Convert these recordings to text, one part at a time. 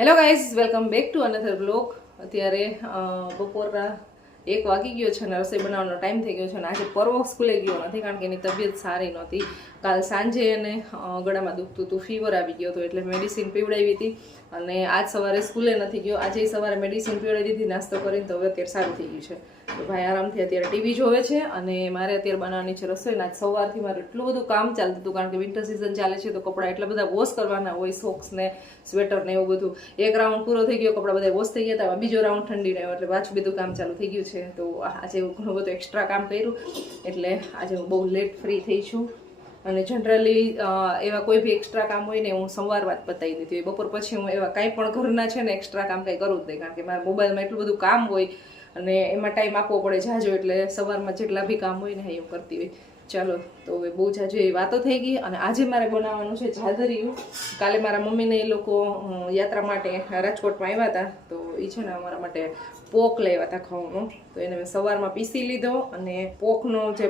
Hello guys, welcome back to another blog. અત્યારે બપોરના 1 વાગી ગયો છે અને રસોઈ બનાવવાનો ટાઈમ થઈ ગયો છે. અને આજે પર્વ સ્કૂલે ગયો નથી કારણ કે એની તબિયત સારી નહોતી. કાલ સાંજે એને ગળામાં દુખતું હતું, ફીવર આવી ગયો હતો એટલે મેડિસિન પીવડાવી હતી. અને આજ સવારે સ્કૂલે નથી ગયો. આજે સવારે મેડિસિન પીવડાવી દીધી નાસ્તો કરીને, તો હવે અત્યારે સારું થઈ ગયું છે. તો ભાઈ આરામથી અત્યારે ટીવી જોવે છે અને મારે અત્યારે બનાવવાની છે રસોઈ. આજ સવારથી મારે એટલું બધું કામ ચાલતું હતું કારણ કે વિન્ટર સિઝન ચાલે છે તો કપડાં એટલા બધા વોશ કરવાના હોય, સોક્સ ને સ્વેટર ને એવું બધું. એક રાઉન્ડ પૂરો થઈ ગયો, કપડાં બધા વોશ થઈ ગયા હતા. બીજો રાઉન્ડ ઠંડી રહ્યો એટલે પાછું બધું કામ ચાલુ થઈ ગયું છે. તો આજે ઘણું બધું એક્સ્ટ્રા કામ કર્યું એટલે આજે હું બહુ લેટ ફ્રી થઈ છું. અને જનરલી એવા કોઈ બી એક્સ્ટ્રા કામ હોય ને હું સવારમાં જ પતાવી દીધી હોય. બપોર પછી હું એવા કાંઈ પણ ઘરના છે ને એક્સ્ટ્રા કામ કંઈ કરું જ નહીં કારણ કે મારા મોબાઈલમાં એટલું બધું કામ હોય અને એમાં ટાઈમ આપવો પડે જાજો. એટલે સવારમાં જેટલા બી કામ હોય ને એ હું કરતી હોય. ચાલો, તો હવે બહુ જાજો એવી વાતો થઈ ગઈ. અને આજે મારે બનાવવાનું છે જાદરિયું. કાલે મારા મમ્મીને એ લોકો યાત્રા માટે રાજકોટમાં આવ્યા હતા તો એ છે ને અમારા માટે પોક લાવ્યા હતા ઘઉંનો. તો એને મેં સવારમાં પીસી લીધો અને પોકનો જે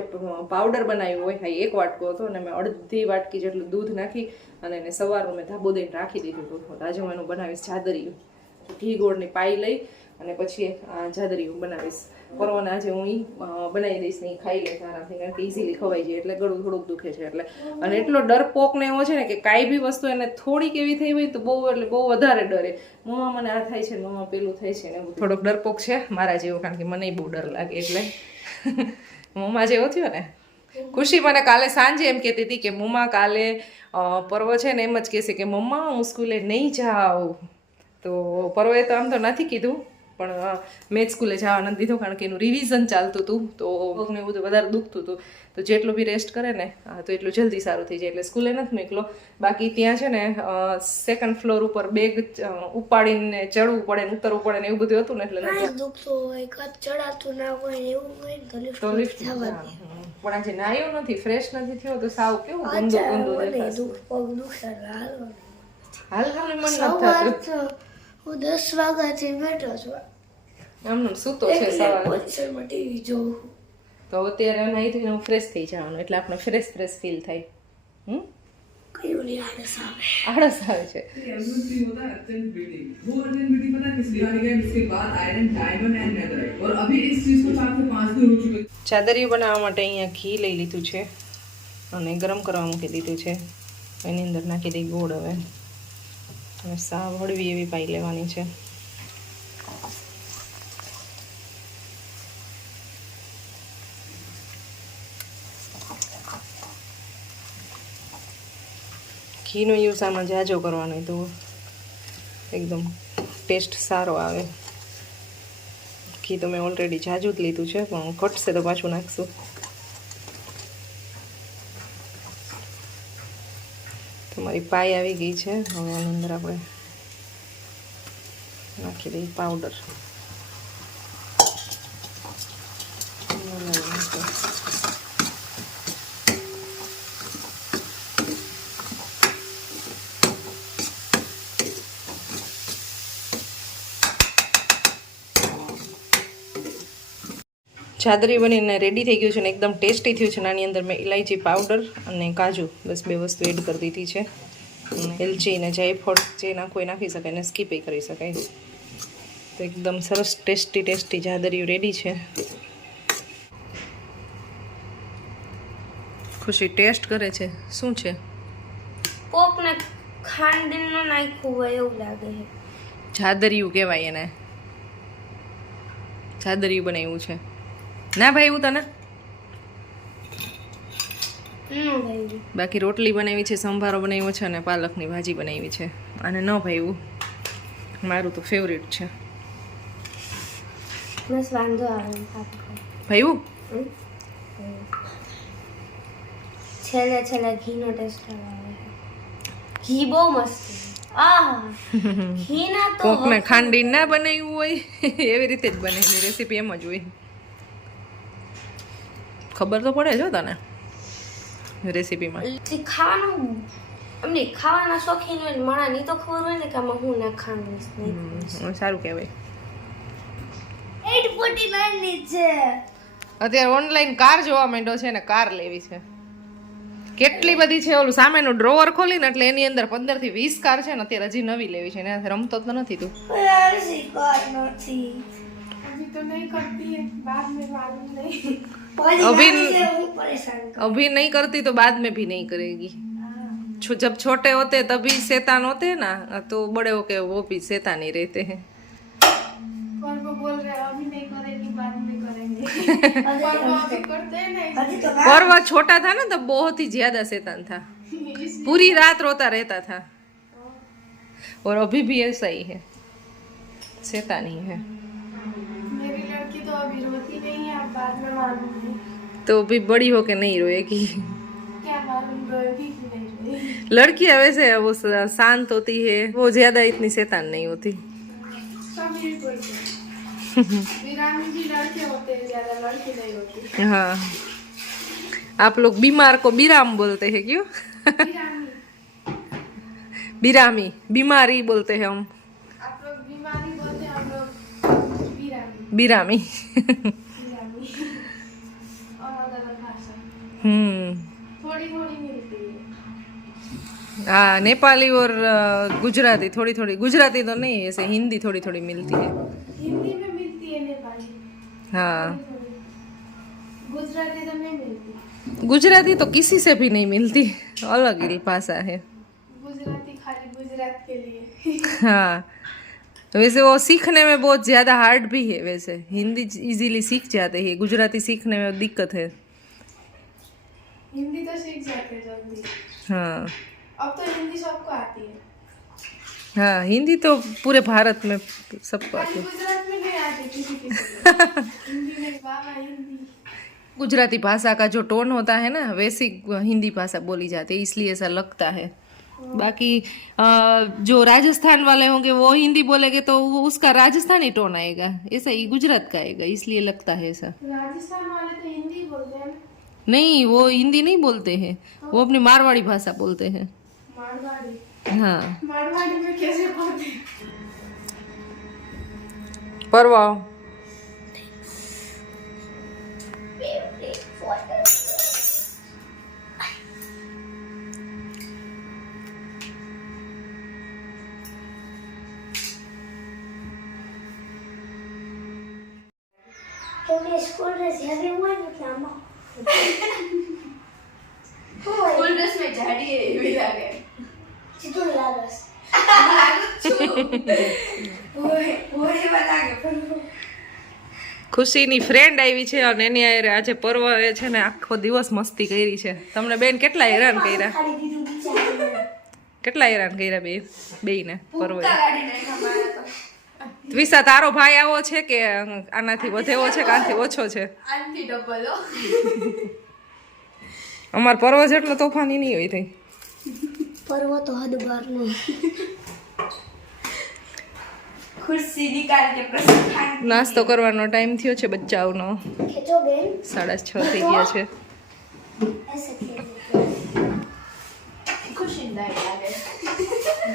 પાવડર બનાવ્યો હોય હા 1 વાટકો હતો અને મેં અડધી વાટકી જેટલું દૂધ નાખી અને એને સવારમાં મેં ધાબો દઈને રાખી દીધું હતું. આજે હું એનું બનાવીશ જાદરિયું. ઘી ગોળની પાઈ લઈ અને પછી જાદરિયું બનાવીશ. પરવાના આજે હું બનાવી દઈશ ને ખાઈ લઈશ આરામથી કારણ કે ઇઝીલી ખવાઈ જાય. એટલે ગળું થોડુંક દુખે છે એટલે. અને એટલો ડરપોક ને એવો છે ને કે કાંઈ બી વસ્તુ એને થોડીક એવી થઈ હોય તો બહુ એટલે બહુ વધારે ડરે. મમ્મા મને આ થાય છે, મમ્મા પેલું થાય છે ને એવું થોડોક ડરપોક છે મારા જેવો કારણ કે મને બહુ ડર લાગે એટલે મમ્મા જેવો થયો ને. ખુશી મને કાલે સાંજે એમ કહેતી હતી કે મમ્મા કાલે પર્વ છે ને એમ જ કહેશે કે મમ્મા હું સ્કૂલે નહીં જાઉં. તો પર્વે તો આમ તો નથી કીધું પણ મેં જ સ્કૂલે જવા નથી દીધો કારણ કે એનું રિવિઝન ચાલતું હતું તો પગને એવું બધું વધારે દુખતું હતું. તો જેટલું બી રેસ્ટ કરે ને તો એટલું જલ્દી સારું થઈ જાય એટલે સ્કૂલે નથી મોકલો. બાકી ત્યાં છે ને 2nd ફ્લોર ઉપર બેગ ઉપાડીને ચડવું પડે ને ઉતરવું પડે ને એવું બધું હતું ને એટલે દુખતું હોય ચડાતું ના હોય એવું હોય તો લિફ્ટ જવા દે. પણ આજે નાયો નથી, ફ્રેશ નથી થયો તો સાવ કેવું ગંદુ ગંદુ દેખાશે. પગ દુખે હાલવાનું મન નથી થતું. હું 10 વાગ્યાથી બેઠો છું આમનું સૂતો છે સવારે પોઝિશનમાં ટીવી જોઉં. તો અત્યારે નાઈ ધોઈને હું ફ્રેશ થઈ જવાનું એટલે આપણે ફ્રેશ ફીલ થાય. કયું નહીં આળસ આવે. આળસ આવે છે. ચાદરિયું બનાવવા માટે અહીંયા ઘી લઈ લીધું છે અને ગરમ કરવા મૂકી દીધું છે. એની અંદર નાખી દઈ ગોળ. હવે સાવ હળવી એવી પાઈ લેવાની છે. ઘીનો યુઝ આમાં જાજો કરવાનો તો એકદમ ટેસ્ટ સારો આવે. ઘી તો મેં ઓલરેડી જાજુ જ લીધું છે પણ ઘટશે તો પાછું નાખશું. તમારી પાઈ આવી ગઈ છે. હવે આની અંદર આપણે નાખી દઈએ પાવડર. જાદરી બનીને રેડી થઈ ગયું છે ને એકદમ ટેસ્ટી થયું છે. આની અંદર મેં ઇલાયચી પાવડર અને કાજુ બસ 2 વસ્તુ એડ કરી દીધી છે. એલચી ને જાયફળ જે નાખો એ નાખી શકાય ને સ્કીપ એ કરી શકાય. તો એકદમ સરસ ટેસ્ટી જાદરિયું રેડી છે. ખુશી ટેસ્ટ કરે છે. શું છે? પોક ને ખાંડનો નાખ્યું હોય એવું લાગે છે. જાદરિયું કહેવાય એને. જાદરિયું બનાવ્યું છે ના ભાઈ એવું તને? બાકી રોટલી બનાવી છે, સંભારો બનાવ્યો છે અને પાલકની ભાજી બનાવી છે. અને ન ભાઈ મારું તો ફેવરેટ છે. બસ વાંધો આવે ભાઈ છેલ્લે ઘીનો ટેસ્ટ આવે. ઘી બહુ મસ્ત. ઘી ના તો કોકને ખાંડી ના બનાવ્યું હોય એવી રીતે જ બને. રેસીપી એમ જ હોય. ખબર તો પડે જો તને રેસીપીમાં. ખાવાનું એમને ખાવાના શોખીન હોય માણા ની તો ખબર હોય ને કે આમાં હું ના ખાવાનું. સારું કહેવાય. 849 ની છે. અત્યારે ઓનલાઈન કાર જોવા માંડ્યો છે ને કાર લેવી છે. કેટલી બધી છે, ઓલું સામેનું ડ્રોવર ખોલીને એટલે એની અંદર 15 થી 20 કાર છે ને. અત્યારે હજી નવી લેવી છે ને રમતો તો નથી તું. अभी तो नहीं करती है, बाद में मालूम नहीं। अभी नहीं करती तो बाद में भी नहीं करेगी। जब छोटे होते तभी शैतान होते हैं ना, तो बड़े होके वो भी शैतान ही रहते हैं। और वो बोल रहे हैं अभी नहीं करेंगे, बाद में करेंगे। और वो अभी करते हैं नहीं। और वह छोटा था ना तब बहुत ही ज्यादा शैतान था, पूरी रात रोता रहता था। और अभी भी ऐसा ही है, शैतान ही है। मेरी लड़की तो अभी रोती नहीं है, अब बाद में मालूम नहीं तो अभी बड़ी होके नहीं रोएगी। क्या मालूम रोएगी कि नहीं रोएगी। लड़की वैसे वो शांत होती है, वो ज्यादा इतनी शैतान नहीं होती। सब यही बोलते हैं, वीरानी जी लड़के होते हैं ज्यादा, लड़की नहीं होती। हाँ, आप लोग बीमार को बीराम बोलते हैं क्यों? वीरानी, बीरामी, बीमारी बोलते हैं हम। आप लोग बीमारी बोलते हैं, हम लोग वीरानी। बीरामी। वीरानी और अलग अलग भाषा थोड़ी थोड़ी मिलती है। हाँ, नेपाली और गुजराती थोड़ी थोड़ी, गुजराती तो नहीं, ऐसे हिंदी थोड़ी थोड़ी मिलती है। हिंदी में मिलती है नेपाली, हाँ, गुजराती तो नहीं मिलती। गुजराती तो किसी से भी नहीं मिलती, अलग ही भाषा है। गुजराती खाली गुजरात के लिए। हाँ, वैसे वो सीखने में बहुत ज्यादा हार्ड भी है। वैसे हिंदी इजीली सीख जाते हैं, गुजराती सीखने में दिक्कत है। हिंदी तो सीख जाते हैं जल्दी। हाँ, अब तो हिंदी सबको आती है। हाँ, हिंदी तो पूरे भारत में सबको आती खाली है। गुजरात में नहीं आती किसी किसी को। हिंदी में बाबा हिंदी। गुजराती भाषा का जो टोन होता है ना, वैसी हिंदी भाषा बोली जाती है, इसलिए ऐसा लगता है। बाकी जो राजस्थान वाले होंगे वो हिंदी बोलेंगे तो वो उसका राजस्थानी टोन आएगा, ऐसा ही गुजरात का आएगा, इसलिए लगता है ऐसा। राजस्थान वाले तो हिंदी बोलते हैं। नहीं, वो हिंदी नहीं बोलते हैं, वो अपनी मारवाड़ी भाषा बोलते हैं। मारवाड़ी, हाँ, मारवाड़ी में कैसे बोलते हैं? परवाओ। કેમ સ્કૂલ ડ્રેસ હેવી હોય ને એટલે આમાં સ્કૂલ ડ્રેસ में જાડી એવી લાગે સીધું લાગે ઓય એવા લાગે પણ ખુશીની ફ્રેન્ડ આવી છે અને એની હારે આજે પર્વે છે ને આખો દિવસ મસ્તી કરી છે. તમને બેન કેટલા હેરાન કર્યા? ખાલી દીધું બિચારીને. કેટલા હેરાન કર્યા બેયને પર્વે? ગાડી નાખા મારા તો ત્વિષા, તારો ભાઈ આવો છે કે આનાથી વધેવો છે કે આનાથી ઓછો છે? આનથી ડબલ હો. અમાર પર્વ જેટલો તોફાની નહીં હોય થઈ. પર્વ તો હદ બહારનું. ખુરશી નિકાલ કે પ્રસાદ ખાન નાસ્તો કરવાનો ટાઈમ થયો છે બચ્ચાઓનો, ખેંચો બેન 6:30 થઈ ગયા છે. એસે ખેંચો. ખુશી દાઈ લાગે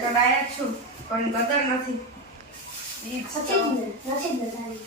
તો ડાયા છું પણ કદર નથી ઈ નથી જ ને તારી.